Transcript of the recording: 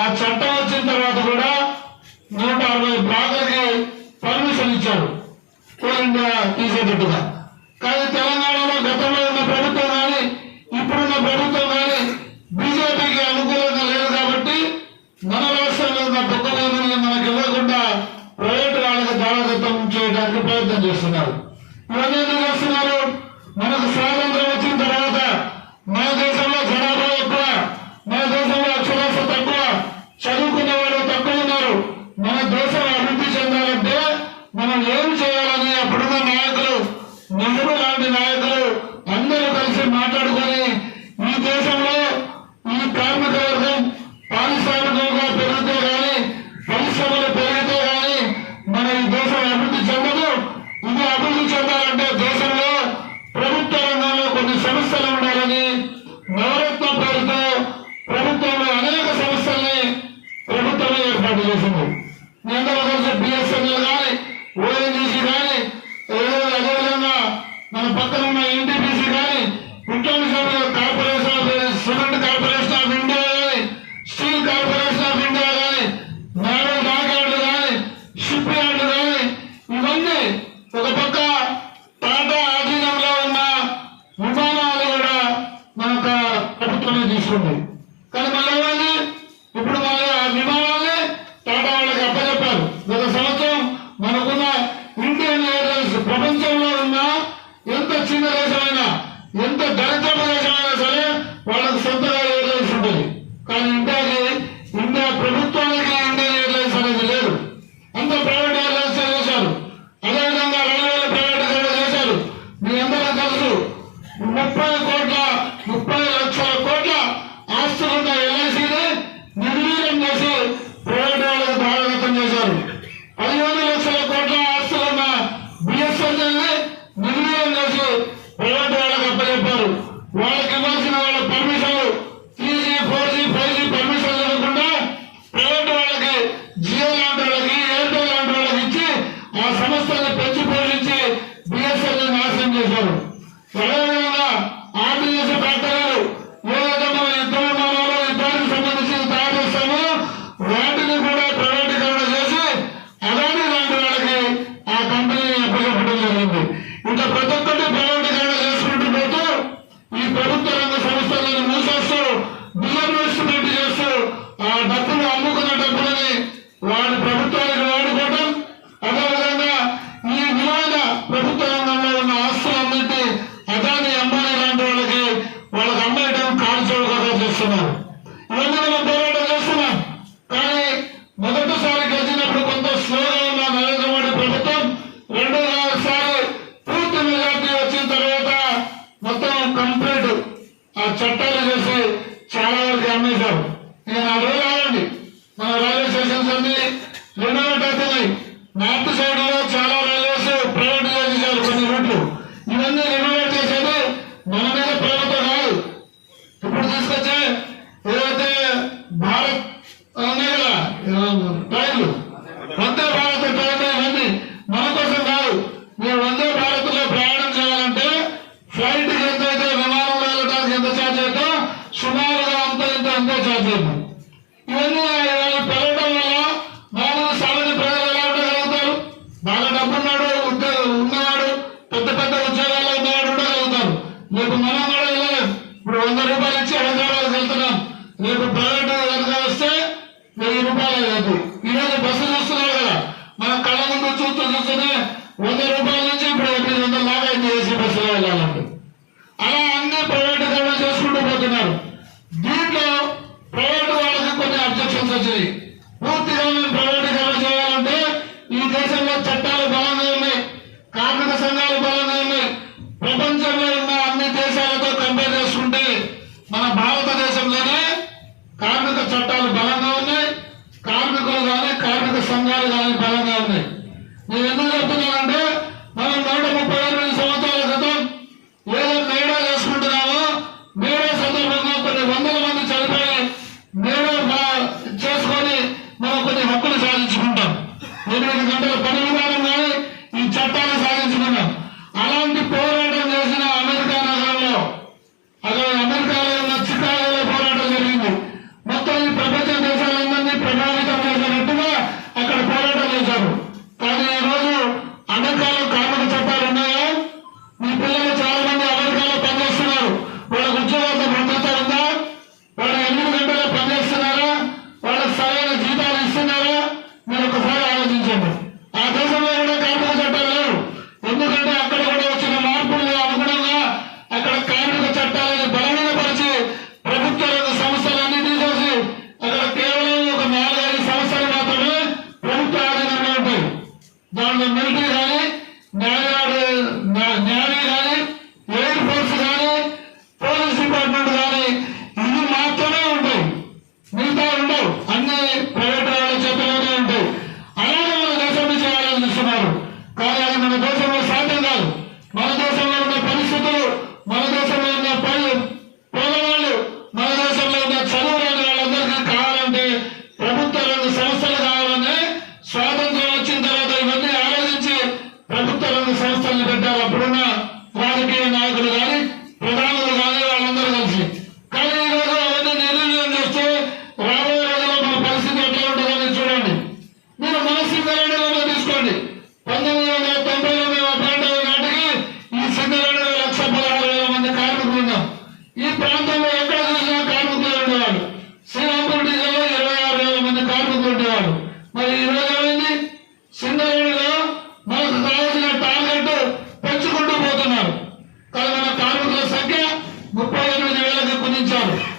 ఆ చట్టం వచ్చిన తర్వాత కూడా 160 బ్లాకులకి పర్మిషన్ ఇచ్చారు కోల్ ఇండియా తీసేటట్టుగా. కానీ తెలంగాణలో గతంలో ఉన్న ప్రభుత్వం కానీ ఇప్పుడున్న ప్రభుత్వం కానీ బీజేపీకి అనుకూలంగా లేదు కాబట్టి మన రాష్ట్రంలో ఉన్న బొక్క భూమిని మనకు ఇవ్వకుండా ప్రైవేట్ వాళ్ళకి దారాదత్తం చేయడానికి ప్రయత్నం చేస్తున్నారు. ఇవన్నీ ఎందుకు చేస్తున్నారు? మనకు స్వాతంత్రం వచ్చిన తర్వాత మన దేశంలో జనాభా ఎక్కువ, మన దేశంలో అక్షరాస్యత తక్కువ, చదువుకున్న వాళ్ళు తక్కువ ఉన్నారు. మన దేశం అభివృద్ధి చెందాలంటే మనం ఏం చేయాలని అప్పుడున్న నాయకులు, నెహ్రూ లాంటి నాయకులు అందరూ కలిసి మాట్లాడుకొని ఈ దేశంలో ఈ కార్మిక వర్గం పారిశ్రామికంగా పెరిగితే కానీ, పరిశ్రమలు పెరిగితే కానీ మన ఈ దేశం అభివృద్ధి చెందదు. ఇది అభివృద్ధి చెందాలంటే దేశంలో ప్రభుత్వ రంగంలో కొన్ని సంస్థలు ఉండాలని నవరత్న పేరుతో ప్రభుత్వంలో అనేక సంస్థల్ని ప్రభుత్వమే ఏర్పాటు చేసింది. మీ అందరూ కలిసి బిఎస్ఎన్ఎల్ కానీ, ఓఎన్జీసీ కానీ, అదేవిధంగా మన పక్కన ఉన్న ఎన్టీపీసీ కానీ, international corporation, cement corporation of India కానీ, స్టీల్ కార్పొరేషన్ ఆఫ్ ఇండియా కానీ, నేవల్ డాక్యార్డులు కానీ, షిప్ యార్డులు కానీ, ఇవన్నీ ఒక పక్క టాటా ఆధీనంలో ఉన్న విమానాలు కూడా మన ప్రభుత్వమే తీసుకుంది. కానీ మళ్ళీ ఏమైంది? ఇప్పుడు మళ్ళీ ఆ విమానాన్ని టాటా వాళ్ళకి అప్పచెప్పారు. గత సంవత్సరం మనకున్న ఇండియన్ ఎయిర్లైన్స్ ప్రపంచంలో ఉన్న ఎంత చిన్న దేశమైనా, ఎంత దరిద్ర దేశమైనా సరే వాళ్ళకి సొంతగా ఎయిర్లైన్స్ ఉంటుంది. కానీ ఇండియా ప్రభుత్వానికి ఇండియన్ ఎయిర్లైన్స్ అనేది లేదు. అంత ప్రైవేట్ ఎయిర్లైన్స్ చేశారు. అదేవిధంగా రైల్వేలు ప్రైవేటీకరణ చేశారు. మీ అందరూ తెలుసు 30 లక్షల కోట్ల ఆస్తులున్న ఎల్ఐసీని నిర్వీర్యం చేసి ప్రైవేట్ వాళ్ళకి దారాదత్తం చేశారు. 15 లక్షల కోట్ల ఆస్తులున్న బిఎస్ఎన్ఎల్ని నిర్వీర్యం చేసి ప్రైవేట్ వాళ్ళకి అప్పచెప్పారు. వాళ్ళకి ఇవ్వాల్సిన వాళ్ళ పర్మిషన్లు 3G, 4G, 5G పర్మిషన్లు ఇవ్వకుండా ప్రైవేట్ వాళ్ళకి, జియో లాంటి వాళ్ళకి, ఎయిర్టెల్ లాంటి వాళ్ళకి ఇచ్చి ఆ సంస్థల్ని పెంచి పోషించి బిఎస్ఎన్ఎల్ని నాశనం చేశారు. అదేవిధంగా ఆర్టీసీ ఫ్యాక్టరీలు ఏదైతే మనం యుద్ధ విమానాలు, యుద్ధానికి సంబంధించి తయారు చేస్తామో వాటిని కూడా ప్రైవేటీకరణ చేసి అదాని లాంటి వాళ్ళకి ఆ కంపెనీని అప్పచెప్పడం జరిగింది. ఇట్లా ప్రతి ఒక్కటి ప్రైవేటీకరణ చేసుకుంటూ పోతూ ఈ ప్రభుత్వ రంగ సంస్థలను మూసేస్తూ డిఇన్వెస్ట్మెంట్ చేస్తూ ఆ డబ్బులు, అమ్ముకున్న డబ్బులని వాడి ప్రభుత్వానికి వాడుకోవడం, అదేవిధంగా ఈ విలువైన ప్రభుత్వ రంగంలో ఉన్న ఆస్తులన్నింటి అదాని, అంబానీ లాంటి వాళ్ళకి అమ్మేయడం, కాల్చడం చేస్తున్నారు. ఇవన్నీ మనం పోరాటం చేస్తున్నాం. కానీ మొదటిసారి గెలిచినప్పుడు కొంత స్లోగా ఉన్న నరేంద్ర మోడీ ప్రభుత్వం రెండోసారి పూర్తి మెజార్టీ వచ్చిన తర్వాత మొత్తం కంప్లీట్ ఆ చట్టాలు చేసి చాలా వరకు అమ్మేశారు. ఇక 4 రోజులు ఆగండి, మన రైల్వే స్టేషన్స్ అన్ని రెనోవేట్ అవుతున్నాయి. నార్త్ సైడ్ లో చాలా రైల్వేస్ ప్రైవేట్ చేశారు కొన్ని రూట్లు. ఇవన్నీ రెనోవేట్ చేసేది మన మీద ప్రేమతో కాదు. ఇప్పుడు తీసుకొచ్చే ఏదైతే భారత్ ఉన్నాయి కదా ట్రైన్లు, వందే భారత్ ట్రైన్లు, ఇవన్నీ మన కోసం కాదు. మీరు వందే భారత్ లో ప్రయాణం చేయాలంటే ఫ్లైట్ కి ఎంతైతే, విమానంలో వెళ్ళడానికి ఎంత ఛార్జ్ అవుతో సుమారుగా అంతే ఛార్జ్ అవుతుంది. ఇవన్నీ పెరగడం వల్ల మామూలు సామాన్య ప్రజలు ఎలా ఉండగలుగుతారు? బాగా డబ్బున్నాడు, ఉన్నవాడు, పెద్ద పెద్ద ఉద్యోగాల్లో ఉన్నవాడు ఉండగలుగుతారు. రేపు మనం కూడా వెళ్ళలేం. ఇప్పుడు 100 రూపాయలు ఇచ్చి హైదరాబాద్కి వెళ్తున్నాం. రేపు ప్రైవేట్ కనుక వస్తే 1000 రూపాయలు లేదు. ఈరోజు బస్సు చూస్తున్నారు కదా, మన కళ్ళ ముందు చూస్తూనే 100 రూపాయల నుంచి ఇప్పుడు 800 దాకా అయింది ఏసీ బస్సులో వెళ్ళాలంటే. అలా అన్ని ప్రైవేటీకరణ చేసుకుంటూ పోతున్నారు. దీంట్లో ప్రైవేట్ వాళ్ళకి కొన్ని అబ్జెక్షన్స్ వచ్చినాయి. పూర్తిగా మేము ప్రైవేటీకరణ చేయాలంటే ఈ దేశంలో చట్టాలు బలంగా ఉన్నాయి, కార్మిక సంఘాలు బలంగా ఉన్నాయి, ప్రపంచంలో ఉన్న అన్ని దేశాలతో గుర్తుంచుకోండి, 1990లో మేము ఆ ప్రాంతంలో నాటికి ఈ సింగరేణిలో 1,16,000 మంది కార్మికులు ఉన్నాం. ఈ ప్రాంతంలో ఎక్కడ చూసినా కార్మికులు ఉండేవాళ్ళు. శ్రీరాంపూర్ డివిజన్లో 26,000 మంది కార్మికులు ఉండేవాళ్ళు. మరి ఈ రోజు